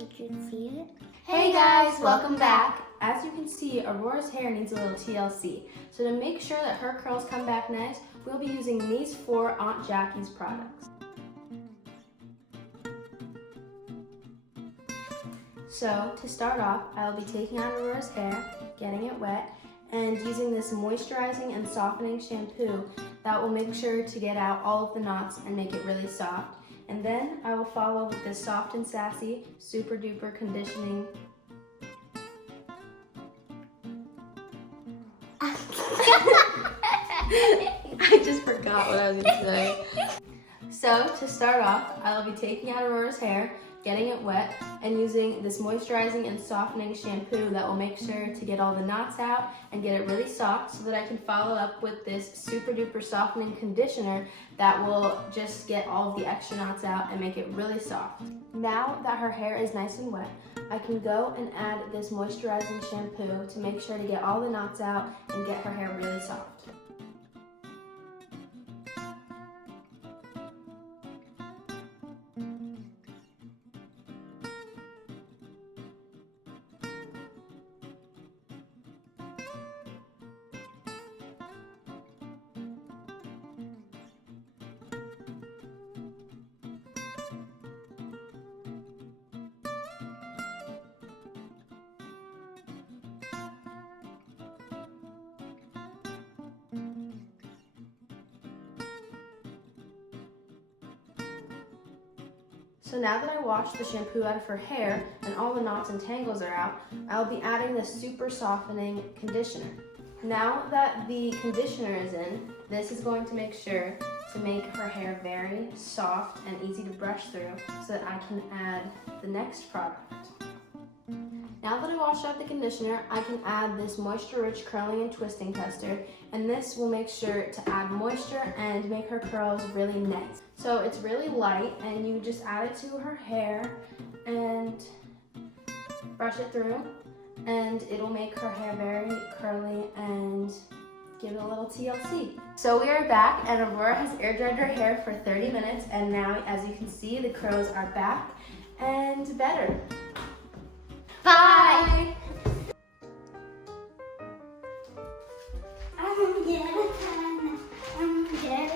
Did you see it? Hey guys, welcome back. As you can see, Aurora's hair needs a little TLC. So to make sure that her curls come back nice, we'll be using these 4 Aunt Jackie's products. So to start off, I'll be taking out Aurora's hair, getting it wet, and using this moisturizing and softening shampoo that will make sure to get out all of the knots and make it really soft. And then I will follow with this Soft and Sassy Super Duper Conditioning. I just forgot what I was going to say. So to start off, I'll be taking out Aurora's hair, getting it wet, and using this moisturizing and softening shampoo that will make sure to get all the knots out and get it really soft, so that I can follow up with this super duper softening conditioner that will just get all of the extra knots out and make it really soft. Now that her hair is nice and wet, I can go and add this moisturizing shampoo to make sure to get all the knots out and get her hair really soft. So now that I washed the shampoo out of her hair and all the knots and tangles are out, I'll be adding the super softening conditioner. Now that the conditioner is in, this is going to make sure to make her hair very soft and easy to brush through so that I can add the next product. Now that I washed out the conditioner, I can add this moisture-rich curling and twisting tester, and this will make sure to add moisture and make her curls really nice. So it's really light, and you just add it to her hair and brush it through, and it'll make her hair very curly and give it a little TLC. So we are back, and Aurora has air dried her hair for 30 minutes, and now, as you can see, the curls are back and better. Bye! I'm gonna get